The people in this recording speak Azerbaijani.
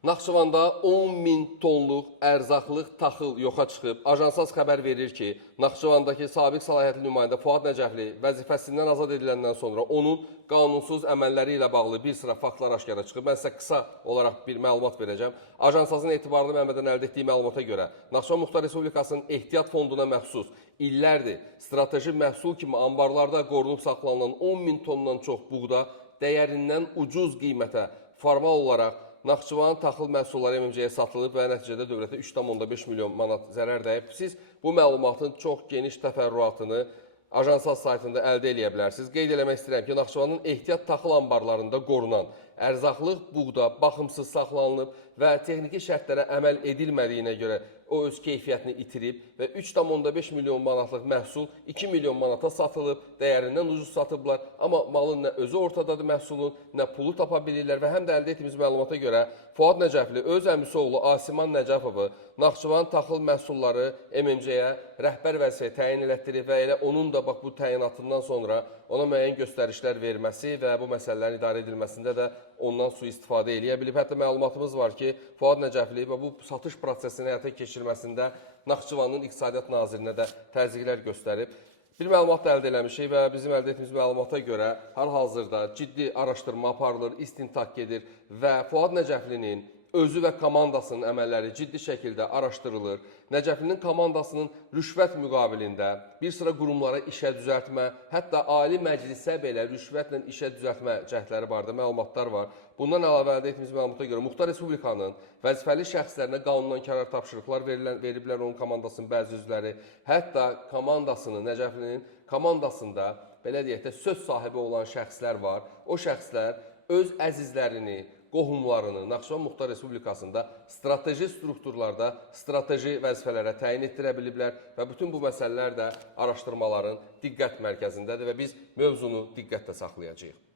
Naxçıvanda 10.000 tonluq ərzaqlıq taxıl yoxa çıxıb. Ajansaz xəbər verir ki, Naxçıvandakı sabiq səlahiyyətli nümayəndə Fuad Nəcəfli vəzifəsindən azad ediləndən sonra onun qanunsuz əməlləri ilə bağlı bir sıra faktlar aşkara çıxıb. Mən sizə qısa olaraq bir məlumat verəcəm. Ajansazın etibarlı mənbədən əldə etdiyi məlumata görə Naxçıvan Muxtar Respublikasının ehtiyat fonduna məxsus illərdir strateji məhsul kimi anbarlarda qorunub saxlanılan 10.000 tondan çox buğda dəyərindən ucuz qiymətə formal olaraq Naxçıvan taxıl məhsulları MMC-yə satılıb və nəticədə dövlətə 3,5 milyon manat zərər dəyib. Siz bu məlumatın çox geniş təfərrüatını Ajansaz saytında əldə edə bilərsiniz. Qeyd eləmək istəyirəm ki, Naxçıvanın ehtiyat taxıl anbarlarında qorunan ərzaqlıq buğda baxımsız saxlanılıb və texniki şərtlərə əməl edilmədiyinə görə o öz keyfiyyətini itirib və 3,5 milyon manatlıq məhsul 2 milyon manata satılıb, dəyərindən ucuz satıblar. Amma malın nə özü ortadadır məhsulun, nə pulu tapa bilirlər və həm də əldə etdiyimiz məlumata görə Fuad Nəcəfli öz əmisi oğlu Asiman Nəcəfovu Naxçıvan taxıl məhsulları MMC-yə rəhbər vəzifəyə təyin elətdirib və elə onun da bax bu təyinatından sonra ona müəyyən göstərişlər verməsi və bu məsələlərin idarə edilməsində də ondan sui-istifadə eləyə bilib. Hətta məlumatımız var ki, Fuad Nəcəfli və bu satış prosesini həyata keçirməsində Naxçıvanın İqtisadiyyat Nazirinə də təzyiqlər göstərib. Bir məlumat da əldə eləmişik və bizim əldə etdiyimiz məlumata görə hal-hazırda ciddi araşdırma aparılır, istintaq gedir və Fuad Nəcəflinin özü və komandasının əməlləri ciddi şəkildə araşdırılır. Nəcəflinin komandasının rüşvət müqabilində bir sıra qurumlara işə düzəltmə, hətta Ali Məclisə belə rüşvətlə işə düzəltmə cəhdləri barədə məlumatlar var. Bundan əlavə əldə etdiyimiz məlumata görə Muxtar Respublikanın vəzifəli şəxslərinə qanundan kənar tapşırıqlar veriblər onun komandasının bəzi üzvləri. Hətta komandasının, Nəcəflinin komandasında belə deyək də söz sahibi olan şəxslər var. O şəxslər öz əzizlərini, qohumlarını Naxçıvan Muxtar Respublikasında strateji strukturlarda, strateji vəzifələrə təyin etdirə biliblər və bütün bu məsələlər də araşdırmaların diqqət mərkəzindədir və biz mövzunu diqqətlə saxlayacağıq.